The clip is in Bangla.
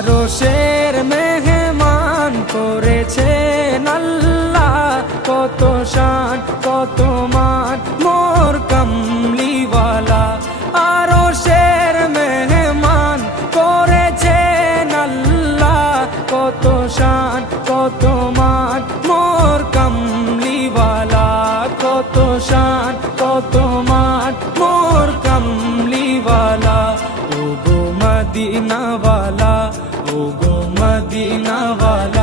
আরশের মেহমান করেছেন আল্লাহ, কত শান কত মান মোর কামলিওয়ালা। আরশের মেহমান করেছেন আল্লাহ, কত শান কত মান মোর কামলিওয়ালা, কত শান কত মান মোর কামলিওয়ালা। ও গো মদিনাওয়ালা, ও গো মদিনাওয়ালা।